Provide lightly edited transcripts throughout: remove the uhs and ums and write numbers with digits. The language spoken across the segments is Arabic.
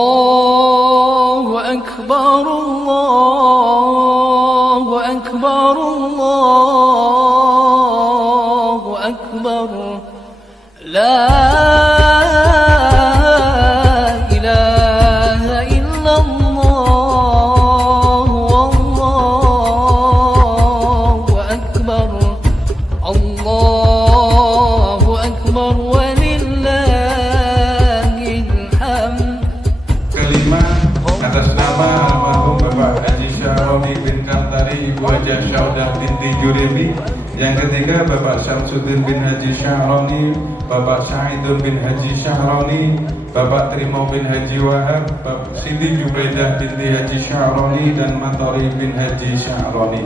الله أكبر الله أكبر الله أكبر لا إله إلا الله والله أكبر الله أكبر ولله الحمد. Kelima, atas nama almarhum Bapak Haji Syahroni bin Kantari, Ibu Haja Syaudah binti Jurebi. Yang ketiga, Bapak Syamsuddin bin Haji Syahroni, Bapak Syahidun bin Haji Syahroni, Bapak Trimo bin Haji Wahab, Bapak Siti Jubaidah binti Haji Syahroni, dan Matori bin Haji Syahroni.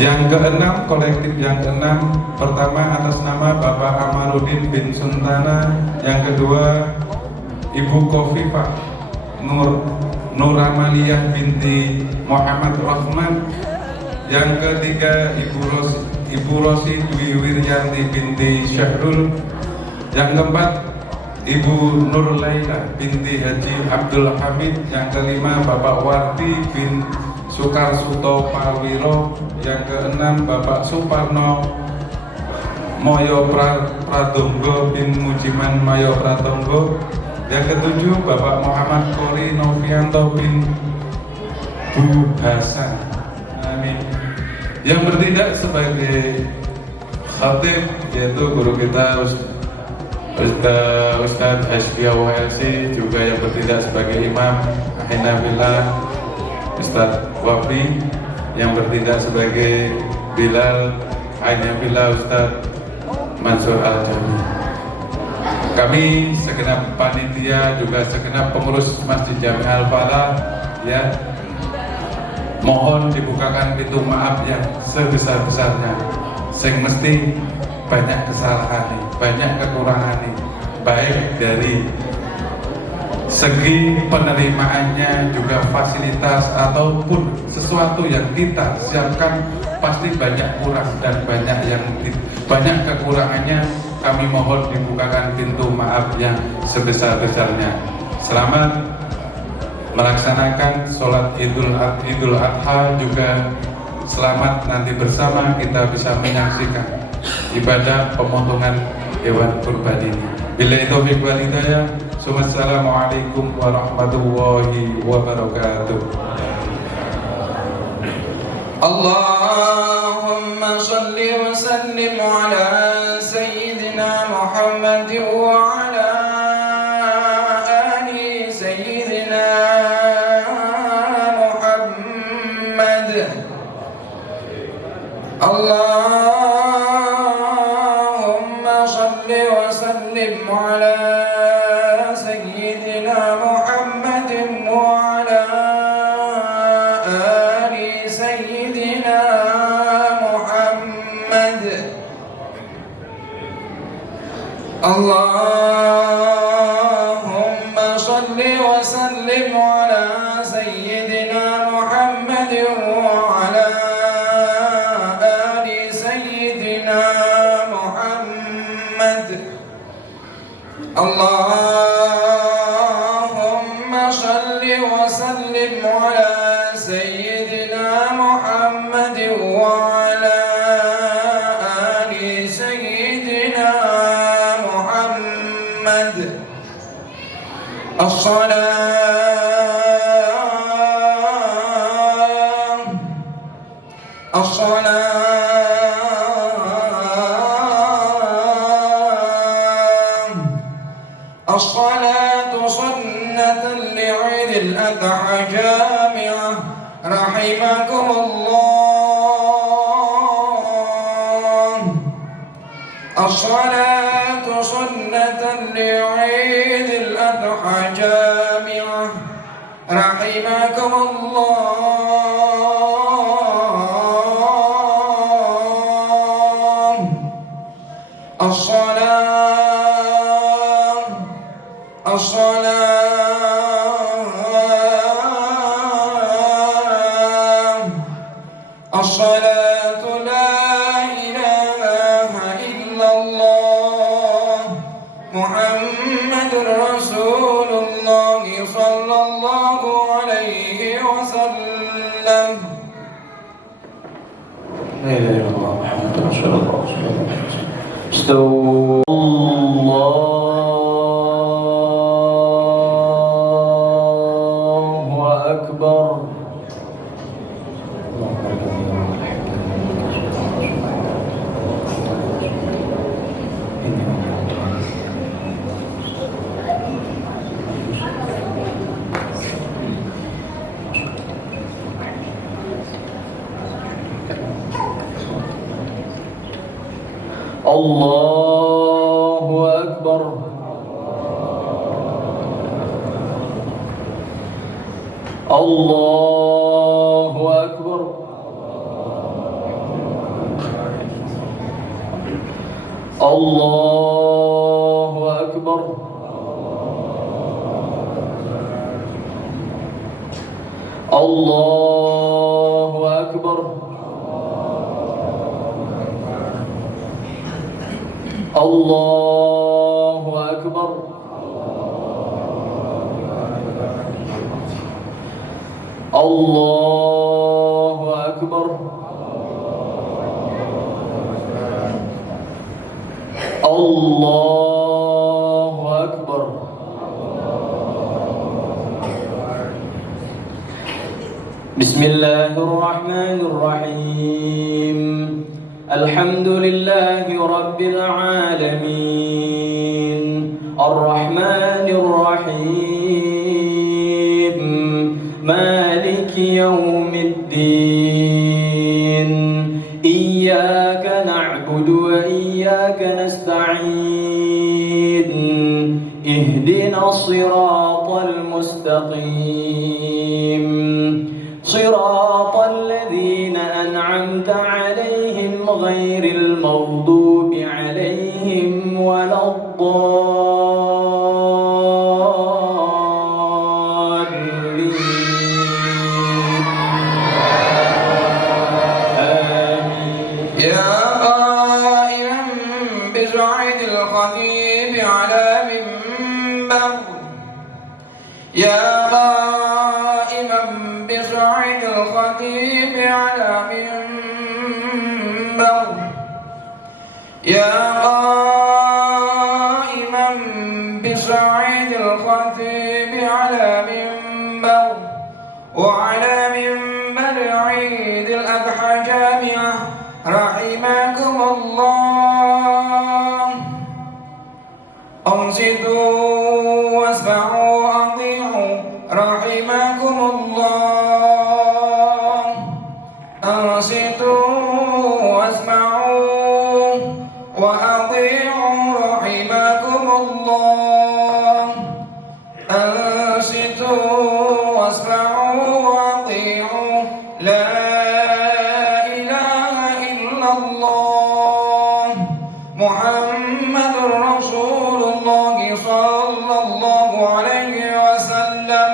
Yang keenam, kolektif yang keenam, pertama atas nama Bapak Amarudin bin Suntana, yang kedua Ibu Kofifah Nuramaliyah binti Muhammad Rahman, yang ketiga Ibu Rosi Dwi Wiryanti binti Syahrul, yang keempat Ibu Nur Laila binti Haji Abdul Hamid, yang kelima Bapak Wardi bin Sukarsuto Palwiro, yang keenam Bapak Suparno Moyo Pradonggo bin Mujiman Moyo Pradonggo, yang ketujuh Bapak Muhammad Kori Novianto bin Bu Hasan. Amin. Yang bertindak sebagai khatib yaitu guru kita Ustadz Hasbiyah WLC, juga yang bertindak sebagai imam Ahinafillah Ustadz Wafi, yang bertindak sebagai Bilal Ahinafillah Ustadz Mansur Al-Jami. Kami segenap panitia, juga segenap pengurus Masjid Jami Al-Falah, ya, mohon dibukakan pintu maaf yang sebesar-besarnya. Sing mesti banyak kesalahan, banyak kekurangan, baik dari segi penerimaannya, juga fasilitas ataupun sesuatu yang kita siapkan pasti banyak kurang dan banyak kekurangannya. Kami mohon dibukakan pintu maaf yang sebesar-besarnya. Selamat melaksanakan sholat Idul Adha, juga selamat nanti bersama kita bisa menyaksikan ibadah pemotongan hewan kurban ini. Billahi taufiq wal hidayah. Wassalamualaikum warahmatullahi wabarakatuh. Allahumma salli wa sallim ala Sayyidina Muhammad wa ala ali Sayyidina Muhammad. Allahumma salli wa sallim ala Sayyidina Muhammad wa ala ali Sayyidina Muhammad. Allahumma salli wa sallim ala Sayyidina Muhammad wa ala ali Sayyidina Muhammad. Allahumma salli wa sallim ala Sayyidina Muhammad wa ala ali Sayyidina Muhammad. الصلاة سنة لعيد الأضحى جامعة رحمكم الله. الصلاة سنة لعيد الأضحى جامعة رحمكم الله. الصلاة لا إله إلا الله محمد رسول الله. صلى الله عليه وسلم. لا إله إلا الله محمد رسول الله. استووا. الله أكبر. الله أكبر. الله أكبر. الله أكبر. الله أكبر. الله أكبر. الله أكبر. الله أكبر. بسم الله الرحمن الرحيم. الحمد لله رب العالمين الرحمن الرحيم مالك يوم الدين إياك نعبد وإياك نستعين اهدنا الصراط المستقيم صراط الذين أنعمت عليهم غير المغضوب عليهم ولا الضالين. آمين. يا قائما بسعيد الخطيب على منبر يا قائما بسعيد الخطيب على منبر يا قائما بسعيد الخطيب على منبر وعلى منبر عيد الأضحى جامعة رحمكم الله. أنصتوا واسمعوا وأطيعوا رحمكم الله. أنصتوا واسمعوا وأطيعوا رحمكم الله. أنصتوا واسمعوا وأطيعوا لا إله إلا الله محمد رسول الله صلى الله عليه وسلم.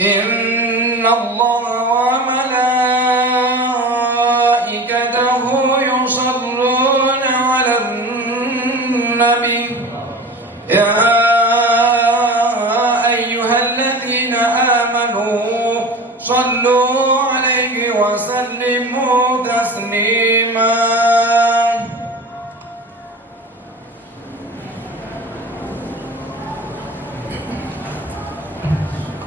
إن الله وملائكته يصلون على النبي يا أيها الذين آمنوا صلوا عليه وسلموا تسليما.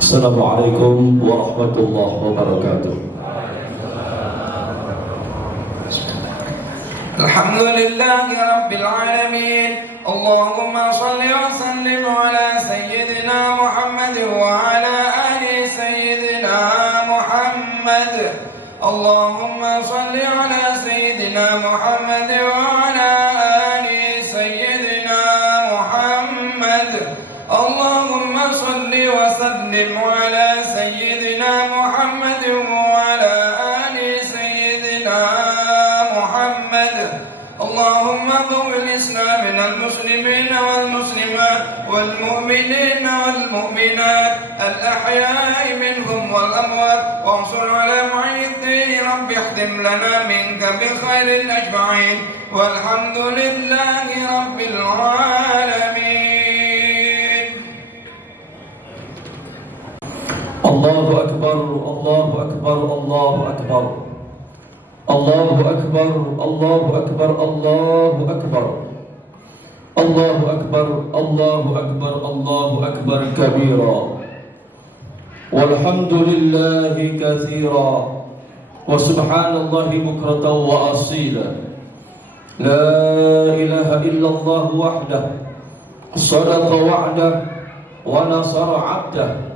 Assalamualaikum warahmatullahi wabarakatuh. الحمد لله رب العالمين. اللهم صل وسلم على سيدنا محمد وعلى آل سيدنا محمد. اللهم صل على سيدنا محمد وعلى آل سيدنا محمد. اللهم صل وسلم على سيدنا محمد وعلى آل سيدنا محمد. اللهم اغفر لإسلامنا المسلمين والمسلمات والمؤمنين والمؤمنات الأحياء منهم والأموات وانصر على معين الدين. رب اختم لنا منك بخير أجمعين والحمد لله رب العالمين. Allahu Akbar, Allahu Akbar, Allahu Akbar. Allahu Akbar, Allahu Akbar, Allahu Akbar. Allahu Akbar, Allahu Akbar, Allahu Akbar kabira. Walhamdulillahi katsira. Wa subhanallahi bukratan wa asila. La ilaha illallah wahdah. Sadaqa wa'dah wa nasara 'abdah.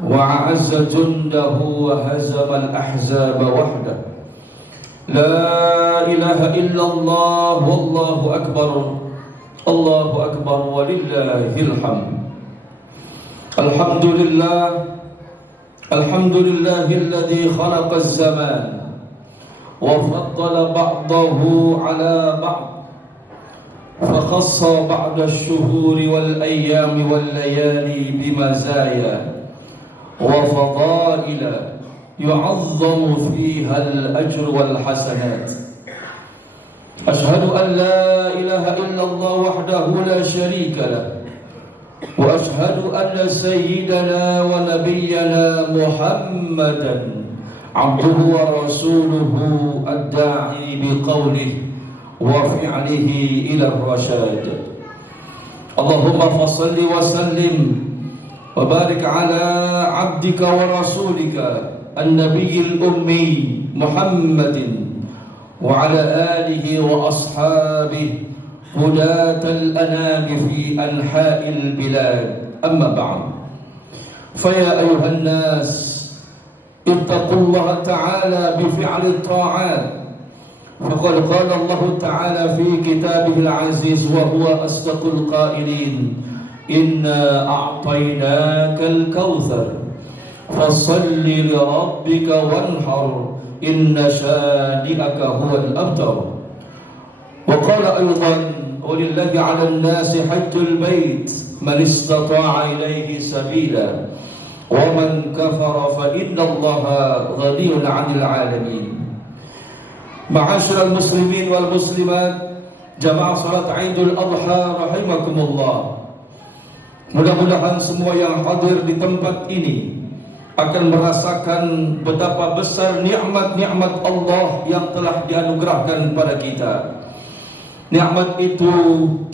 وأعز جنده وهزم الأحزاب وحده لا إله إلا الله والله أكبر الله أكبر ولله الحمد الحمد لله الذي خلق الزمان وفضل بعضه على بعض فخص بعض الشهور والأيام والليالي بمزايا وفضائل يعظم فيها الأجر والحسنات أشهد أن لا إله إلا الله وحده لا شريك له وأشهد أن سيدنا ونبينا محمدا عبده ورسوله الداعي بقوله وفعله إلى الرشاد اللهم فصل وسلم وبارك على عبدك ورسولك النبي الأمي محمد وعلى آله وأصحابه هداة الأنام في أنحاء البلاد أما بعد فيا أيها الناس اتقوا الله تعالى بفعل الطاعات فقد قال الله تعالى في كتابه العزيز وهو أصدق القائلين إنا أعطيناك الكوثر فصل لربك وانحر إن شانئك هو الأبتر وقال أيضا ولله على الناس حج البيت من استطاع إليه سبيلا ومن كفر فإن الله غني عن العالمين معاشر المسلمين والمسلمات جماعة صلاة عيد الأضحى رحمكم الله. Mudah-mudahan semua yang hadir di tempat ini akan merasakan betapa besar nikmat-nikmat Allah yang telah dianugerahkan pada kita. Nikmat itu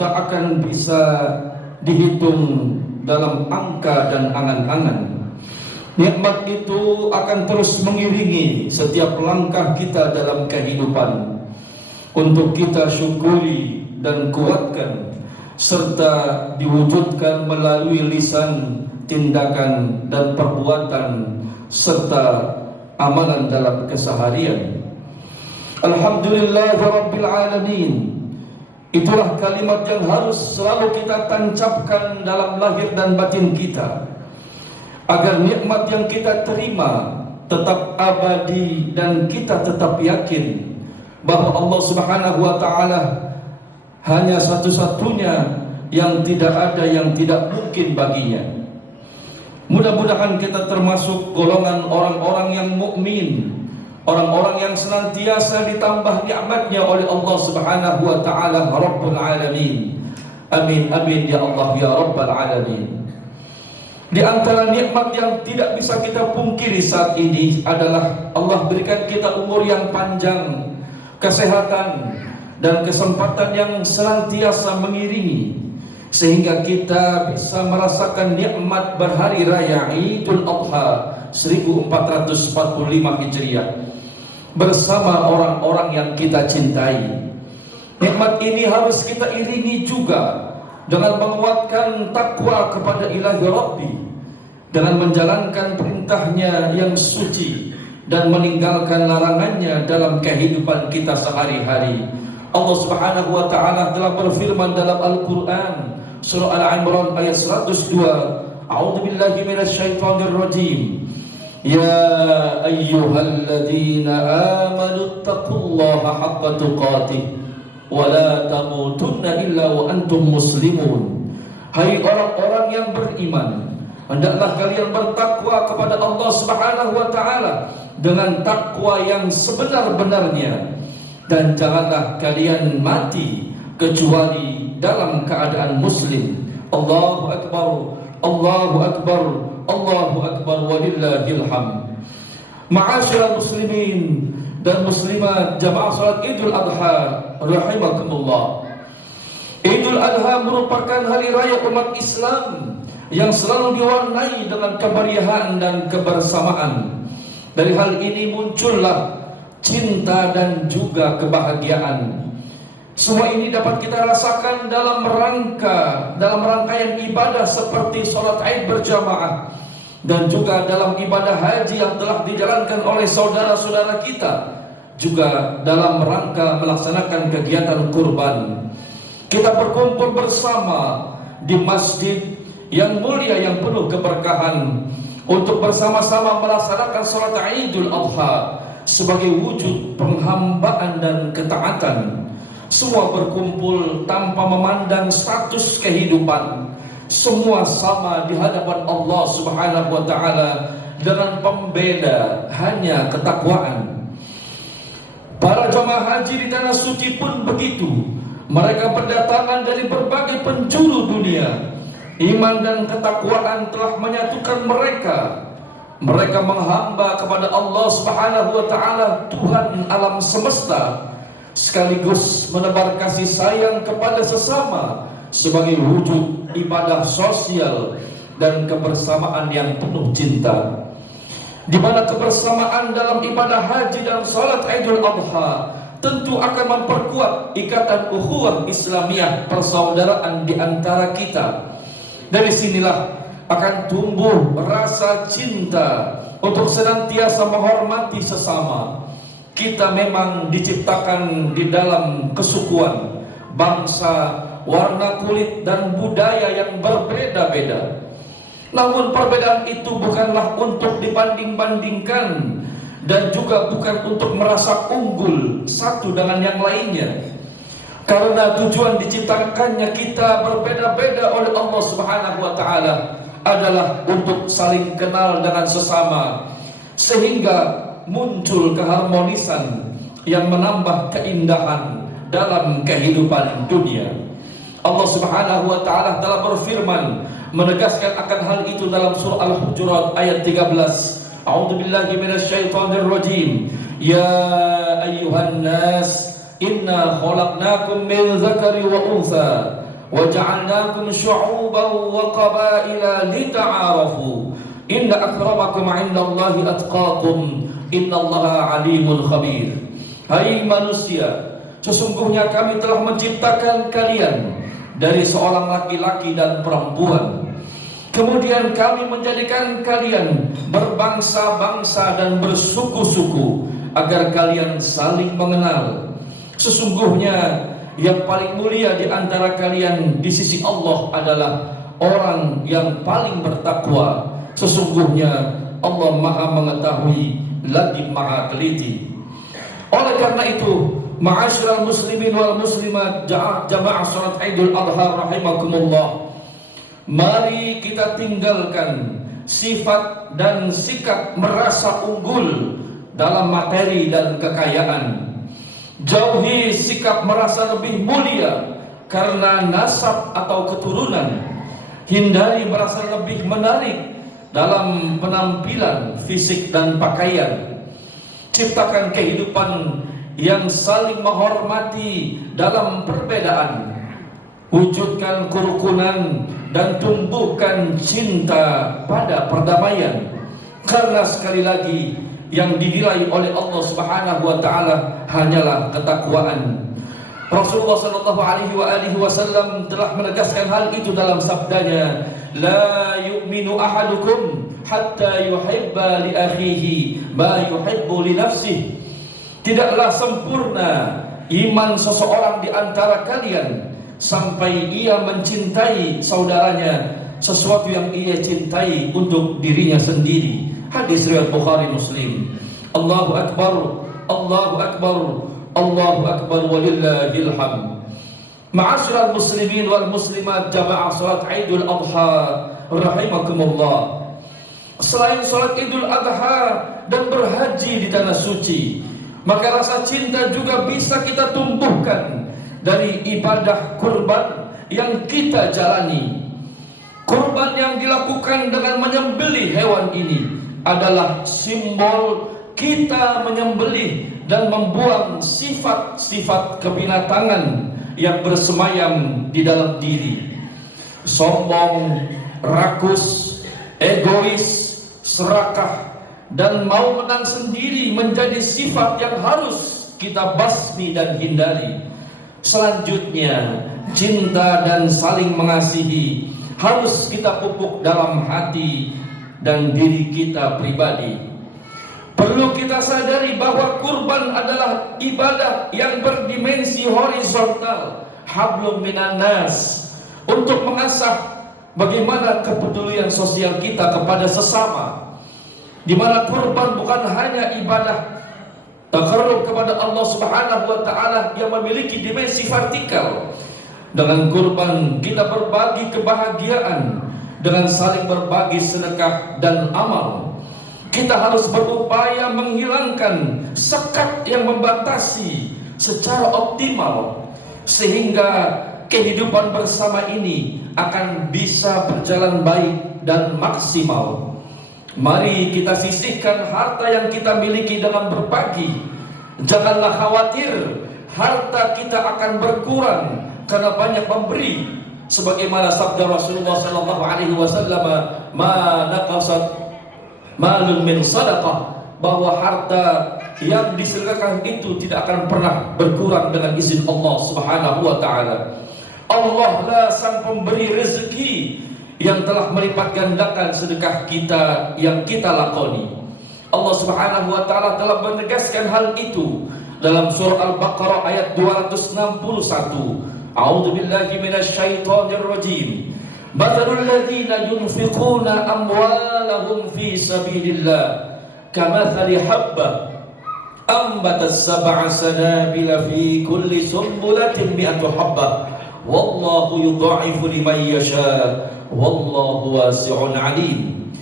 tak akan bisa dihitung dalam angka dan angan-angan. Nikmat itu akan terus mengiringi setiap langkah kita dalam kehidupan. Untuk kita syukuri dan kuatkan serta diwujudkan melalui lisan, tindakan dan perbuatan serta amalan dalam keseharian. Alhamdulillahirabbil alamin. Itulah kalimat yang harus selalu kita tancapkan dalam lahir dan batin kita, agar nikmat yang kita terima tetap abadi dan kita tetap yakin bahwa Allah Subhanahu wa taala hanya satu-satunya yang tidak ada yang tidak mungkin baginya. Mudah-mudahan kita termasuk golongan orang-orang yang mukmin, orang-orang yang senantiasa ditambah nikmatnya oleh Allah Subhanahu wa taala Rabbul Alamin. Amin amin ya Allah ya Rabbal Alamin. Di antara nikmat yang tidak bisa kita pungkiri saat ini adalah Allah berikan kita umur yang panjang, kesehatan dan kesempatan yang senantiasa mengiringi sehingga kita bisa merasakan nikmat berhari raya Idul Adha 1445 Hijriah bersama orang-orang yang kita cintai. Nikmat ini harus kita iringi juga dengan menguatkan takwa kepada Ilahi Rabbi, dengan menjalankan perintahnya yang suci dan meninggalkan larangannya dalam kehidupan kita sehari-hari. Allah Subhanahu wa taala telah berfirman dalam Al-Qur'an surah Al-Imran ayat 102, A'udzu billahi minasyaitonir rajim. Ya ayyuhalladzina amanu taqullaha haqqa tuqatih wa la tamutunna illa wa antum muslimun. Hai orang-orang yang beriman, hendaklah kalian bertakwa kepada Allah Subhanahu wa taala dengan takwa yang sebenar-benarnya, dan janganlah kalian mati kecuali dalam keadaan muslim. Allahu akbar, Allahu akbar, Allahu Akbar walillahil hamd. Ma'asyiral muslimin dan muslimat jamaah salat Idul Adha rahimakumullah. Idul Adha merupakan hari raya umat Islam yang selalu diwarnai dengan kemeriahan dan kebersamaan. Dari hal ini muncullah cinta dan juga kebahagiaan. Semua ini dapat kita rasakan dalam rangkaian ibadah seperti sholat Id berjamaah dan juga dalam ibadah haji yang telah dijalankan oleh saudara-saudara kita, juga dalam rangka melaksanakan kegiatan kurban. Kita berkumpul bersama di masjid yang mulia yang penuh keberkahan untuk bersama-sama melaksanakan sholat Idul Adha sebagai wujud penghambaan dan ketaatan. Semua berkumpul tanpa memandang status kehidupan. Semua sama di hadapan Allah Subhanahu wa taala dengan pembeda hanya ketakwaan. Para jamaah haji di tanah suci pun begitu. Mereka berdatangan dari berbagai penjuru dunia. Iman dan ketakwaan telah menyatukan mereka. Mereka menghamba kepada Allah Subhanahu wa taala, Tuhan alam semesta, sekaligus menebar kasih sayang kepada sesama sebagai wujud ibadah sosial dan kebersamaan yang penuh cinta. Di mana kebersamaan dalam ibadah haji dan salat Idul Adha tentu akan memperkuat ikatan ukhuwah Islamiyah, persaudaraan di antara kita. Dari sinilah akan tumbuh rasa cinta untuk senantiasa menghormati sesama. Kita memang diciptakan di dalam kesukuan, bangsa, warna kulit dan budaya yang berbeda-beda. Namun perbedaan itu bukanlah untuk dibanding-bandingkan dan juga bukan untuk merasa unggul satu dengan yang lainnya. Karena tujuan diciptakannya kita berbeda-beda oleh Allah Subhanahu wa taala adalah untuk saling kenal dengan sesama, sehingga muncul keharmonisan yang menambah keindahan dalam kehidupan dunia. Allah Subhanahu wa taala telah berfirman menegaskan akan hal itu dalam surah Al-Hujurat ayat 13. A'udzubillahi minasyaitonir rajim. Ya ayyuhan nas, inna khalaqnakum min dzakari wa untha wa ja'alnakum syu'uban wa qabaila lita'arafu. Inna akramakum 'indallahi atqakum. Innallaha alimul khabir. Hai manusia, sesungguhnya kami telah menciptakan kalian dari seorang laki-laki dan perempuan. Kemudian kami menjadikan kalian berbangsa-bangsa dan bersuku-suku agar kalian saling mengenal. Sesungguhnya yang paling mulia di antara kalian di sisi Allah adalah orang yang paling bertakwa. Sesungguhnya Allah Maha mengetahui lagi Maha teliti. Oleh karena itu, ma'asyiral muslimin wal muslimat jamaah salat Idul Adha rahimakumullah, mari kita tinggalkan sifat dan sikap merasa unggul dalam materi dan kekayaan. Jauhi sikap merasa lebih mulia karena nasab atau keturunan. Hindari merasa lebih menarik dalam penampilan fisik dan pakaian. Ciptakan kehidupan yang saling menghormati dalam perbedaan. Wujudkan kerukunan dan tumbuhkan cinta pada perdamaian. Karena sekali lagi yang dinilai oleh Allah Subhanahu wa taala hanyalah ketakwaan. Rasulullah sallallahu alaihi wasallam telah menegaskan hal itu dalam sabdanya, la yu'minu ahadukum hatta yuhibba li akhihi ma yuhibbu li nafsihi. Tidaklah sempurna iman seseorang di antara kalian sampai ia mencintai saudaranya sesuatu yang ia cintai untuk dirinya sendiri. Hadis riwayat Bukhari Muslim. Allahu akbar, Allahu akbar, Allahu akbar walillahil hamd. Ma'asyiral muslimin wal muslimat jamaah salat Idul Adha rahimakumullah. Selain salat Idul Adha dan berhaji di tanah suci, maka rasa cinta juga bisa kita tumbuhkan dari ibadah kurban yang kita jalani. Kurban yang dilakukan dengan menyembelih hewan ini adalah simbol kita menyembelih dan membuang sifat-sifat kebinatangan yang bersemayam di dalam diri. Sombong, rakus, egois, serakah, dan mau menang sendiri menjadi sifat yang harus kita basmi dan hindari. Selanjutnya, cinta dan saling mengasihi harus kita pupuk dalam hati dan diri kita pribadi. Perlu kita sadari bahwa kurban adalah ibadah yang berdimensi horizontal, hablum minan nas, untuk mengasah bagaimana kepedulian sosial kita kepada sesama, di mana kurban bukan hanya ibadah taqarrub kepada Allah Subhanahu wa taala yang memiliki dimensi vertikal. Dengan kurban kita berbagi kebahagiaan dengan saling berbagi sedekah dan amal. Kita harus berupaya menghilangkan sekat yang membatasi secara optimal sehingga kehidupan bersama ini akan bisa berjalan baik dan maksimal. Mari kita sisihkan harta yang kita miliki dengan berbagi. Janganlah khawatir harta kita akan berkurang karena banyak memberi, sebagaimana sabda Rasulullah sallallahu alaihi wasallam, "Ma naqasat malun min sadaqah," bahwa harta yang disedekahkan itu tidak akan pernah berkurang dengan izin Allah Subhanahu wa taala. Allah lah sang pemberi rezeki yang telah melipat gandakan sedekah kita yang kita lakoni. Allah Subhanahu wa taala telah menegaskan hal itu dalam surah Al-Baqarah ayat 261. A'udzu billahi minasyaitonir rajim. Mathalul ladzina yunfiquna amwalahum fi sabilillah kamathali habbah ambatat sab'a sanabila fi kulli sunbulatin mi'atu habbah wallahu yudha'ifu liman yasha wallahu wasi'un 'alim.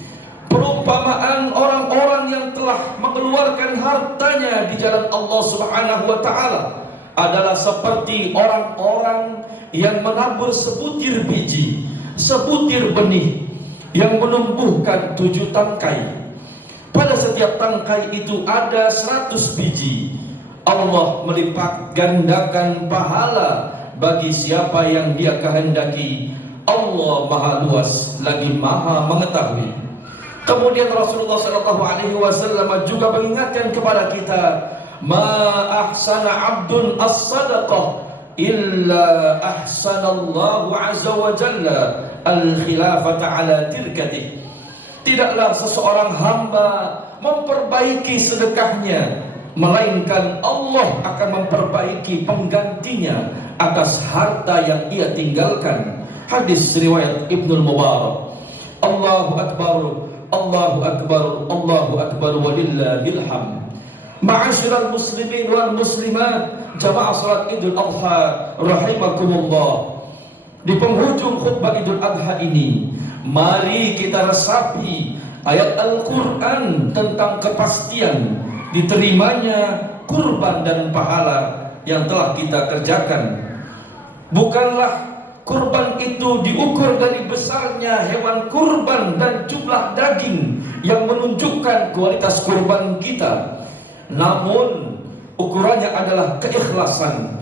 Perumpamaan orang-orang yang telah mengeluarkan hartanya di jalan Allah Subhanahu wa taala adalah seperti orang-orang yang menabur sebutir biji, sebutir benih yang menumbuhkan 7 tangkai. Pada setiap tangkai itu ada 100 biji. Allah melipat gandakan pahala bagi siapa yang Dia kehendaki. Allah Maha Luas lagi Maha Mengetahui. Kemudian Rasulullah SAW juga mengingatkan kepada kita, "Ma ahsana 'abdun as-sadaqah illa ahsanallahu 'azza wa jalla al-khilafata 'ala tirkatih." Tidaklah seseorang hamba memperbaiki sedekahnya, melainkan Allah akan memperbaiki penggantinya atas harta yang ia tinggalkan. Hadis riwayat Ibnu Mubarak. Allahu Akbar, Allahu Akbar, Allahu Akbar walillahil hamd. Ma'asyiral muslimin wal muslimat, jamaah salat Idul Adha rahimakumullah. Di penghujung khutbah Idul Adha ini, mari kita resapi ayat Al-Quran tentang kepastian diterimanya kurban dan pahala yang telah kita kerjakan. Bukanlah kurban itu diukur dari besarnya hewan kurban dan jumlah daging yang menunjukkan kualitas kurban kita, namun ukurannya adalah keikhlasan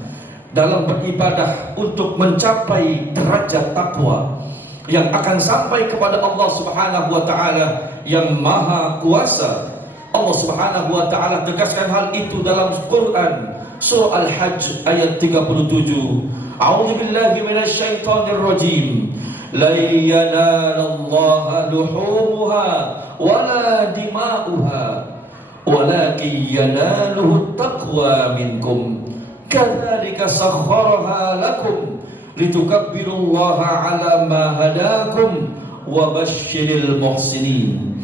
dalam beribadah untuk mencapai derajat takwa yang akan sampai kepada Allah Subhanahu wa taala yang Maha Kuasa. Allah Subhanahu wa taala tegaskan hal itu dalam Quran surah Al-Hajj ayat 37. A'udzu billahi minasyaitonir rajim. La yanalallaha luhumuha wala dima'uha walakin yanaluhu taqwa minkum. Kadzalika sakhkharaha lakum litukabbirullaha 'ala ma hadakum wa basyiril muhsinin.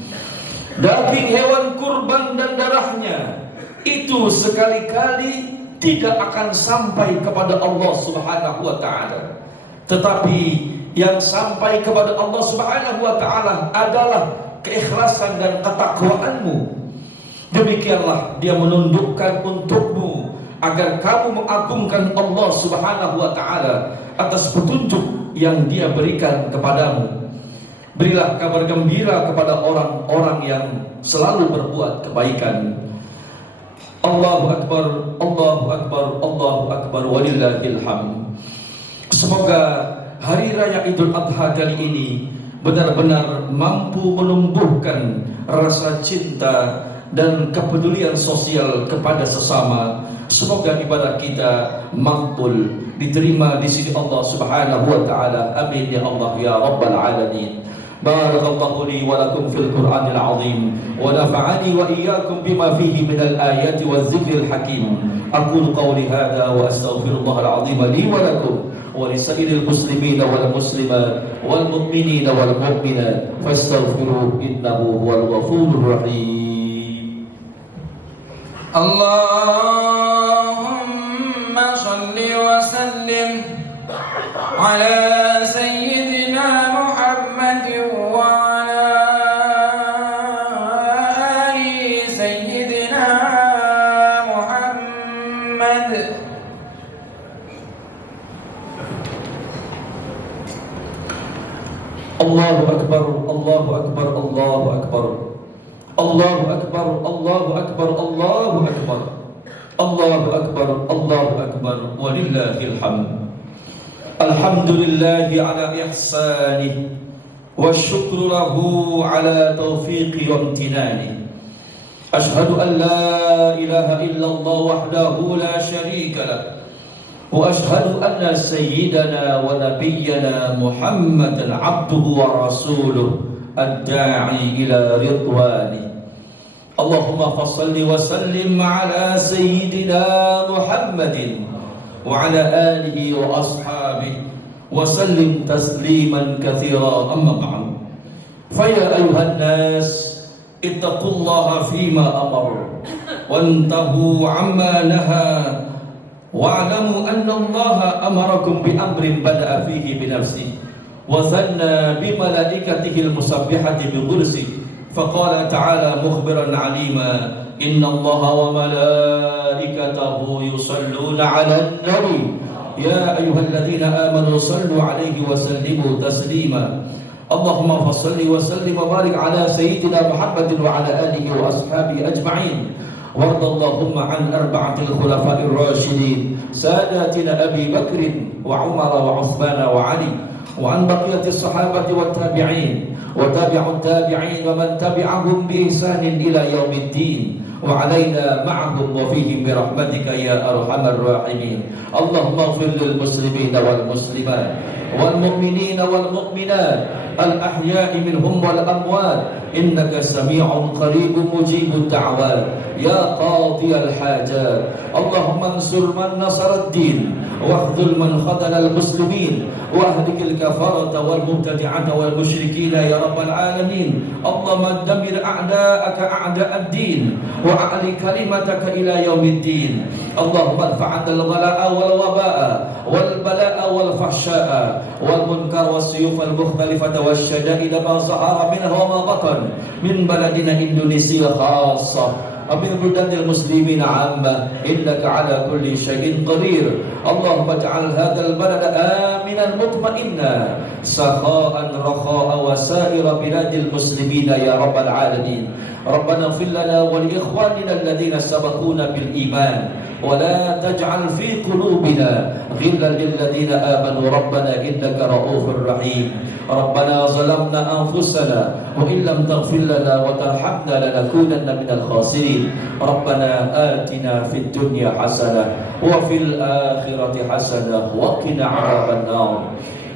Daging hewan kurban dan darahnya itu sekali-kali tidak akan sampai kepada Allah Subhanahu wa taala. Tetapi yang sampai kepada Allah Subhanahu wa taala adalah keikhlasan dan ketakwaanmu. Demikianlah Dia menundukkan untukmu agar kamu mengagungkan Allah Subhanahu wa taala atas petunjuk yang Dia berikan kepadamu. Berilah kabar gembira kepada orang-orang yang selalu berbuat kebaikan. Allahu Akbar, Allahu Akbar, Allahu Akbar, walillahil hamd. Semoga hari raya Idul Adha kali ini benar-benar mampu menumbuhkan rasa cinta dan kepedulian sosial kepada sesama. Semoga ibadah kita makbul, diterima di sisi Allah Subhanahu wa taala. Amin ya Allah ya rabbal alamin. Barakallahu li wa lakum fil Qur'anil azim wa nafa'ani wa iyyakum bima fihi minal ayati waz zikril hakim. Aqulu qawli hadha wa astaghfirullahal azim li wa lakum wa lisairil muslimina wal muslimat wal mu'minina wal mu'minat fastaghfiruhu innahu huwal ghafurur rahim. Allahumma shalli wa sallim ala sayyidina Muhammadin wa ala ali sayyidina Muhammad. Allahu Akbar, Allahu Akbar, Allahu Akbar. Allahu Akbar, Allahu Akbar, Allahu Akbar. Allahu Akbar, Allahu Akbar, walillahil hamd. Alhamdulillahi ala ihsanih wa syukru lahu ala taufiqi wa imtinani. Ashhadu an la ilaha illallah wahdahu la syarika lah. Wa ashhadu anna sayyidana wa nabiyyana Muhammadan abduhu wa rasuluh ad-da'i ila ridwani. Allahumma fassalli wa sallim ala sayyidina Muhammadin wa ala alihi wa ashabihi wa sallim tasliman katsira, amma ba'd. Faya ayuhan nas ittaqullaha fima amar wantahu amma naha wa'lamu anna Allaha amarakum bi amrin bada'a fihi bi nafsihi wa thanna bi malaikatihi al-musabbihati bi qudsihi faqala ta'ala mukhbiran 'alima inna Allaha wa malaikatahu yusalluna 'alan nabi ya ayyuhalladhina amanu sallu 'alaihi wa sallimu taslima. Allahumma fassalli wa sallim wa barik 'ala sayyidina Muhammadin wa 'ala alihi wa ashabihi ajma'in. وارض اللهم عن أربعة الخلفاء الراشدين ساداتنا أبي بكر وعمر وعثمان وعلي وعن بقية الصحابة والتابعين وتابع التابعين ومن تبعهم بإحسان إلى يوم الدين وعلينا معهم وفيهم برحمتك يا أرحم الراحمين. اللهم اغفر للمسلمين والمسلمات والمؤمنين والمؤمنات الأحياء منهم والأموات إنك سميع قريب مجيب الدعوات يا قاضي الحاجات. اللهم انصر من نصر الدين واخذل من خذل المسلمين واهلك الكفرة والمبتدعة والمشركين يا رب العالمين. اللهم دمر أعداءك أعداء الدين وأعل كلمتك إلى يوم الدين. اللهم ارفع عنا الغلاء والوباء والبلاء والفحشاء والمنكر والسيوف المختلفة والشدائد ما ظهر منها وما بطن من بلدنا إندونيسيا خاصة ومن بلدان المسلمين عامة إنك على كل شيء قدير. اللهم اجعل هذا البلد آمنا مطمئنا سخاء رخاء وسائر بلاد المسلمين يا رب العالمين. ربنا اغفر لنا ولإخواننا الذين سبقونا بالإيمان ولا تجعل في قلوبنا غلا للذين آمنوا ربنا إنك رؤوف رحيم. ربنا ظلمنا أنفسنا وإن لم تغفر لنا وترحمنا لنكونن من الخاسرين. ربنا آتنا في الدنيا حسنة وفي الآخرة حسنة وقنا عذاب النار.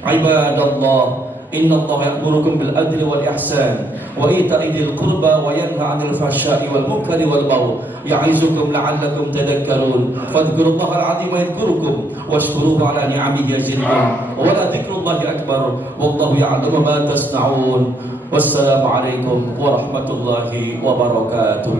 عباد الله إن الله يأمركم بالعدل والإحسان وإيتاء ذي القربى وينهى عن الفحشاء والمنكر والبغي يعظكم لعلكم تذكرون. فاذكروا الله العظيم يذكركم واشكروه على نعمه يزدكم ولذكر الله أكبر والله يعلم ما تصنعون. والسلام عليكم ورحمة الله وبركاته.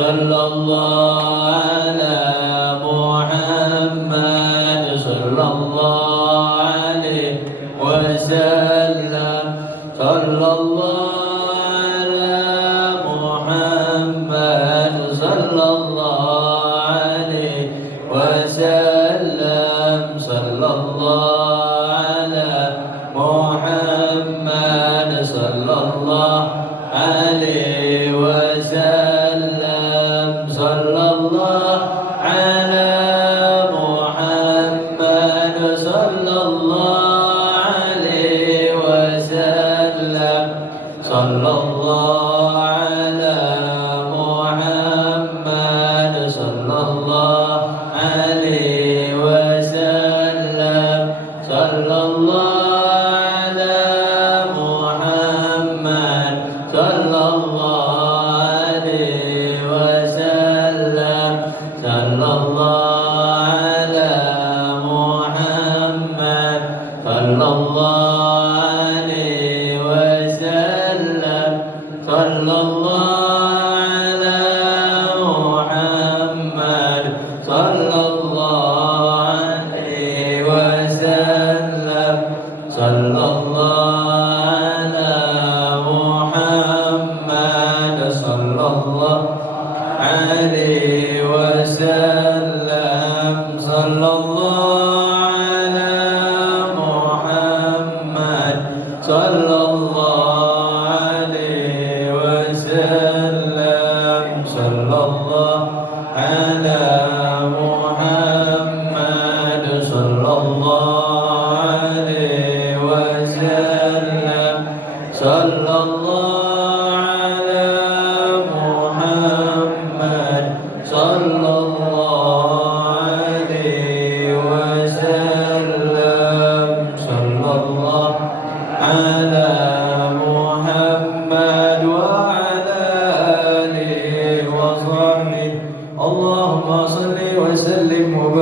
صلى الله على محمد صلى الله عليه وسلم صلى الله على محمد صلى الله عليه وسلم صلى الله على محمد صلى الله عليه وسلم صلى الله على محمد صلى الله عليه وسلم صلى الله على محمد صلى الله عليه وسلم صلى الله على محمد صلى الله عليه وسلم صلى الله على محمد صلى الله عليه وسلم صلى الله على محمد صلى الله عليه وسلم صلى الله على محمد صلى الله عليه وسلم صلى الله على محمد صلى الله عليه وسلم صلى الله على محمد صلى الله عليه وسلم صلى الله على محمد صلى الله عليه وسلم صلى الله على محمد وعلى آله وصحبه اللهم صل وسلم وبارك